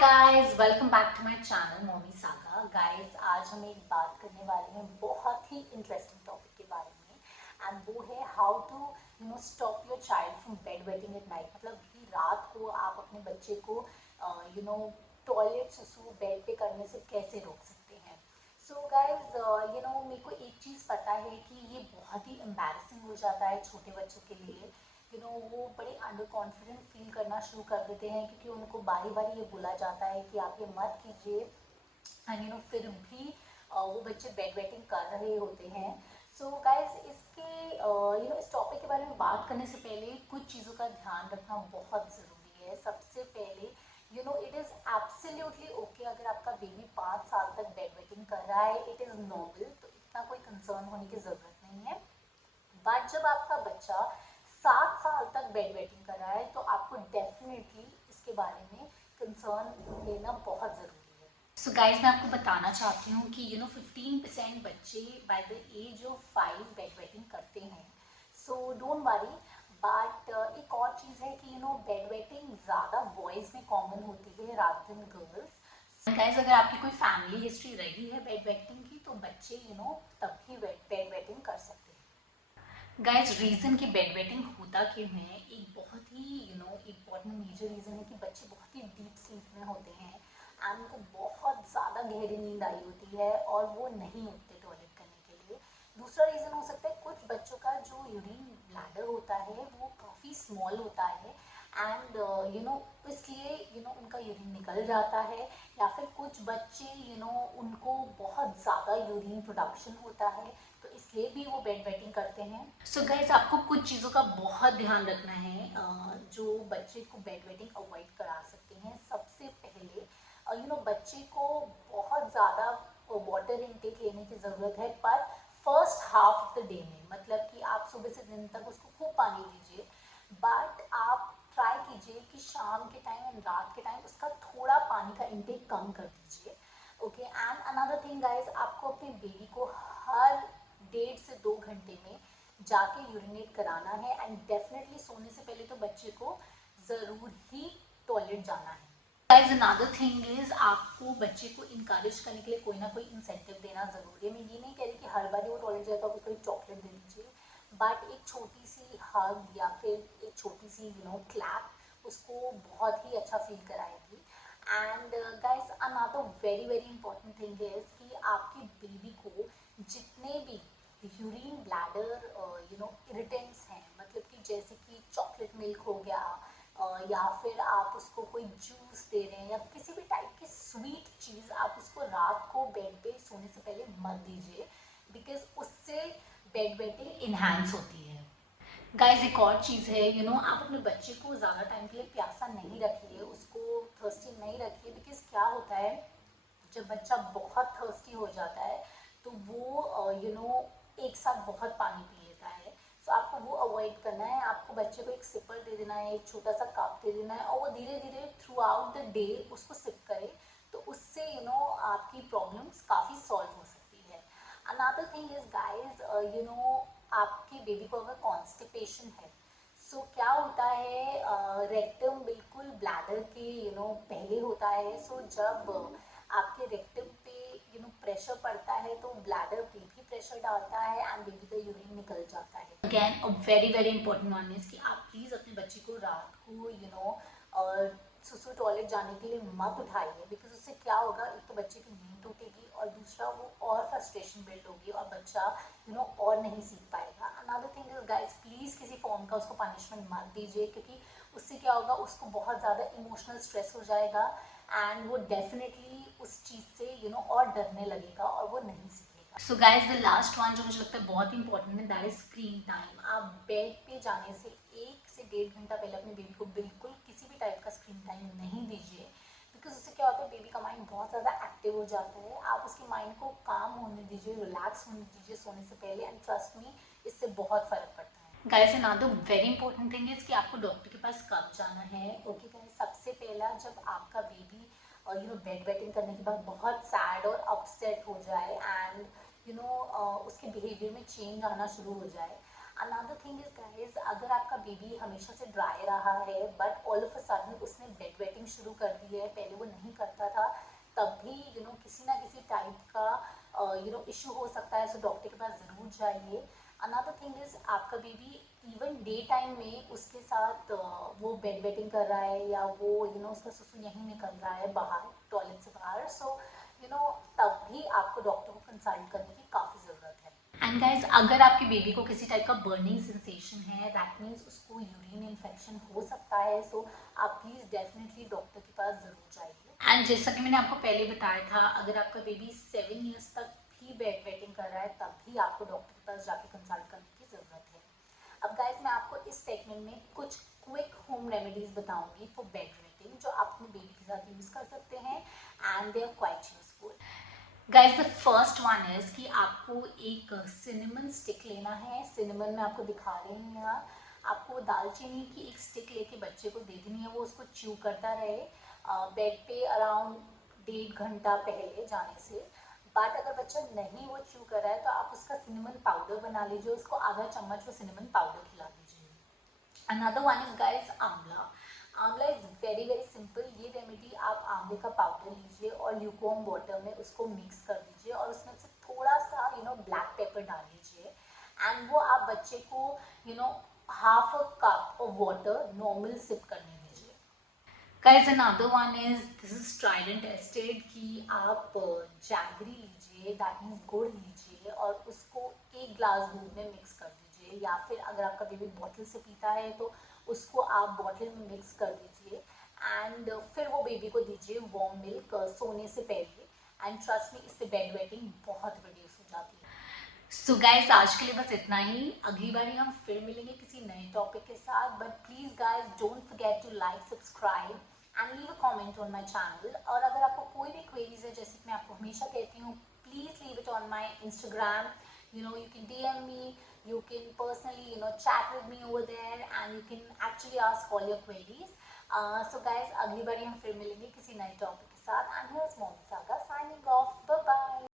Guys, welcome back to my channel Mommy Saga. Guys, आज हम एक बात करने वाले हैं बहुत ही इंटरेस्टिंग टॉपिक के बारे में एंड वो है how to stop your child from bed wetting at night. मतलब कि रात को आप अपने बच्चे को टॉयलेट सुसु बेड पे करने से कैसे रोक सकते हैं। सो गाइस, मेरे को एक चीज़ पता है कि ये बहुत ही एम्बैरसिंग हो जाता है छोटे बच्चों के लिए। वो बड़े अंडर कॉन्फिडेंट फील करना शुरू कर देते हैं क्योंकि उनको बारी बारी ये बोला जाता है कि आप ये मत कीजिए एंड फिर भी वो बच्चे बेड वेटिंग कर रहे होते हैं। सो गाइज, इसके इस टॉपिक के बारे में बात करने से पहले कुछ चीज़ों का ध्यान रखना बहुत ज़रूरी है। सबसे पहले इट इज़ एब्सोल्युटली ओके अगर आपका बेबी 5 साल तक बेड वेटिंग कर रहा है। इट इज़ नॉर्मल, तो इतना कोई कंसर्न होने की ज़रूरत नहीं है। बट जब आपका बच्चा 7 साल तक बेड वेटिंग कर रहा है तो आपको डेफिनेटली इसके बारे में कंसर्न लेना बहुत ज़रूरी है। सो गाइज, मैं आपको बताना चाहती हूँ कि 15% बच्चे by the age of 5 bed wetting करते हैं। So don't worry. बट एक और चीज़ है कि बेड वेटिंग ज़्यादा बॉयज़ में कॉमन होती है रादर देन गर्ल्स। गाइज, अगर आपकी कोई फैमिली हिस्ट्री रही है बेड वेटिंग की तो बच्चे तब भी बेड वेटिंग कर सकते हैं। गाइज, रीज़न कि बेड वेटिंग होता क्यों है, एक बहुत ही इम्पॉर्टेंट मेजर रीज़न है कि बच्चे बहुत ही डीप स्लीप में होते हैं एंड उनको बहुत ज़्यादा गहरी नींद आई होती है और वो नहीं उठते टॉयलेट करने के लिए। दूसरा रीज़न हो सकता है कुछ बच्चों का जो यूरिन ब्लैडर होता है वो काफ़ी स्मॉल होता है एंड इसलिए उनका यूरिन निकल जाता है। या फिर कुछ बच्चे उनको बहुत ज़्यादा यूरिन प्रोडक्शन होता है तो इसलिए भी वो बेड वेटिंग करते हैं। सो गाइज, आपको कुछ चीज़ों का बहुत ध्यान रखना है जो बच्चे को बेड वेटिंग अवॉइड करा सकते हैं। सबसे पहले बच्चे को बहुत ज़्यादा वाटर इनटेक लेने की ज़रूरत है, पर first half of the day में। मतलब कि आप सुबह से दिन तक उसको खूब पानी दीजिए, बट आप ट्राई कीजिए कि शाम के टाइम एंड रात के टाइम उसका थोड़ा पानी का इनटेक कम कर दीजिए। Okay, and another thing guys, आपको अपने बेबी को हर 1.5 से 2 घंटे में जाके यूरिनेट कराना है एंड डेफिनेटली सोने से पहले तो बच्चे को ज़रूर ही टॉयलेट जाना है। गाइज, अनदर थिंग इज आपको बच्चे को इनकरेज करने के लिए कोई ना कोई इंसेंटिव देना ज़रूरी है। मैं ये नहीं कह रही कि हर बार वो टॉयलेट जाए तो आप उसको एक चॉकलेट दे दीजिए, बट एक छोटी सी हग या फिर एक छोटी सी क्लैप उसको बहुत ही अच्छा फील कराएगी। And guys, another very very important thing is कि आपके बेबी को जितने भी यूरिन ब्लैडर इरिटेंट्स हैं, मतलब कि जैसे कि चॉकलेट मिल्क हो गया या फिर आप उसको कोई जूस दे रहे हैं या किसी भी टाइप की स्वीट चीज़ आप उसको रात को बेड पे सोने से पहले मत दीजिए, बिकॉज उससे बेड वेटिंग इन्हांस होती है। गाइज, एक और चीज़ है, आप अपने बच्चे को ज़्यादा टाइम के लिए प्यासा नहीं रखिए, उसको थर्स्टी नहीं रखिए। बिकॉज क्या होता है, जब बच्चा बहुत थर्स्टी हो जाता है तो वो एक साथ बहुत पानी पी लेता है। सो आपको वो अवॉइड करना है। आपको बच्चे को एक सिपर दे देना है, एक छोटा सा कप दे देना है और वो धीरे धीरे थ्रू आउट द डे उसको सिप करे, तो उससे आपकी प्रॉब्लम्स काफ़ी सॉल्व हो सकती है। अनदर थिंग इज गाइज, आपके बेबी को अगर कॉन्स्टिपेशन है, सो क्या होता है, रेक्टम बिल्कुल ब्लैडर के पहले होता है। सो जब आपके रेक्टम पे प्रेशर पड़ता है तो ब्लैडर पे भी प्रेशर डालता है एंड बेबी का यूरिन निकल जाता है। Again a very very important one is कि आप प्लीज़ अपने बच्चे को रात को सुसु टॉयलेट जाने के लिए मत उठाइए, बिकॉज उससे क्या होगा, एक तो बच्चे की नींद टूटेगी और दूसरा वो और फ्रस्ट्रेशन बिल्ड होगी और बच्चा और नहीं सीख पाएगा। Another thing is guys, please किसी फॉर्म का उसको पनिशमेंट मत दीजिए, क्योंकि उससे क्या होगा, उसको बहुत ज़्यादा इमोशनल स्ट्रेस हो जाएगा एंड वो डेफिनेटली उस चीज़ से और डरने लगेगा और वो नहीं सीखेगा। So guys, the last one जो मुझे लगता है बहुत इंपॉर्टेंट है, दैट इज स्क्रीन टाइम। आप बेड पे जाने से 1 से 1.5 घंटा पहले अपने बेबी को बिल्कुल किसी भी टाइप का स्क्रीन टाइम नहीं दीजिए, बिकॉज उससे क्या होता है, बेबी का माइंड बहुत ज़्यादा एक्टिव हो जाता है। आप उसके माइंड को काम होने दीजिए, रिलैक्स होने दीजिए सोने से पहले, एंड ट्रस्ट मी, इससे बहुत फ़र्क पड़ता है। Guys, another very important thing is कि आपको डॉक्टर के पास कब जाना है। ओके गाइस, सबसे पहला, जब आपका बेबी बेड वेटिंग करने के बाद बहुत सैड और अपसेट हो जाए एंड उसके बिहेवियर में चेंज आना शुरू हो जाए। अनदर थिंग इज गाइज, अगर आपका बेबी हमेशा से ड्राई रहा है but all of a sudden उसने बेड वेटिंग शुरू कर दी है, पहले वो नहीं करता था, तब भी किसी ना किसी टाइप का इशू हो सकता है, सो डॉक्टर के पास ज़रूर जाइए। अनदर थिंग इज, आपका बेबी इवन डे टाइम में उसके साथ वो बेड वेटिंग कर रहा है या वो उसका सुसु यहीं निकल रहा है बाहर, टॉयलेट से बाहर, सो तब भी आपको डॉक्टर को कंसल्ट करने की काफ़ी ज़रूरत है। एंड गाइज, अगर आपके बेबी को किसी टाइप का बर्निंग सेंसेशन है, दैट मीन्स उसको यूरिन इन्फेक्शन हो सकता है, सो आप प्लीज़ डेफिनेटली डॉक्टर के पास ज़रूर जाइए। एंड जैसा कि मैंने आपको पहले बताया था, अगर आपका बेबी 7 ईयर्स तक भी बेड वेटिंग कर रहा है, तब भी आपको डॉक्टर के पास जाके कंसल्ट करने की ज़रूरत है। अब गाइज, मैं आपको इस सेगमेंट में कुछ क्विक होम रेमेडीज बताऊंगी फॉर बेड वेटिंग, जो आप अपने बेबी के साथ यूज़ कर सकते हैं and they are quite useful. Guys, the first one is कि आपको एक सिनेमन स्टिक लेना है। सिनेमन में आपको दिखा रही हूँ यहाँ, आपको दालचीनी की एक स्टिक लेके बच्चे को दे देनी है, वो उसको च्यू करता रहे बेड पे अराउंड 1.5 घंटा पहले जाने से। बट अगर बच्चा नहीं वो च्यू कर रहा है तो आप उसका सिनेमन पाउडर बना लीजिए, उसको आधा चम्मच वो सिनेमन पाउडर खिला दीजिए। अनदर वन इज गाइज आंवला। आंवला इज वेरी वेरी सिंपल। ये रेमेडी, आप आंवले का पाउडर लीजिए और ल्यूकवार्म वाटर में उसको मिक्स कर दीजिए और उसमें से थोड़ा सा ब्लैक पेपर डाल लीजिए एंड वो आप बच्चे को half a cup of water normal sip करने दीजिए। Guys, another one is, this is tried and tested, कि आप जैगरी लीजिए, दैट मीन्स गुड़ लीजिए और उसको 1 ग्लास दूध में मिक्स कर दीजिए, या फिर अगर आपका बेबी बॉटल से पीता है तो उसको आप बॉटल में मिक्स कर दीजिए एंड फिर वो बेबी को दीजिए वार्म मिल्क सोने से पहले। एंड ट्रस्ट मी, इससे बेड वेटिंग बहुत रिड्यूस हो जाती है। सो गाइज, आज के लिए बस इतना ही। अगली बार हम फिर मिलेंगे किसी नए टॉपिक के साथ, but please guys don't forget to like, subscribe and leave a comment on my channel. और अगर आपको कोई भी क्वेरीज है, जैसे कि मैं आपको हमेशा कहती हूँ, please leave it on my Instagram. You can DM me, you can personally chat with me over there and you can actually ask all your queries. So guys, अगली बार हम फिर मिलेंगे किसी नए टॉपिक के साथ, and here's Momi Saga signing off. Bye bye.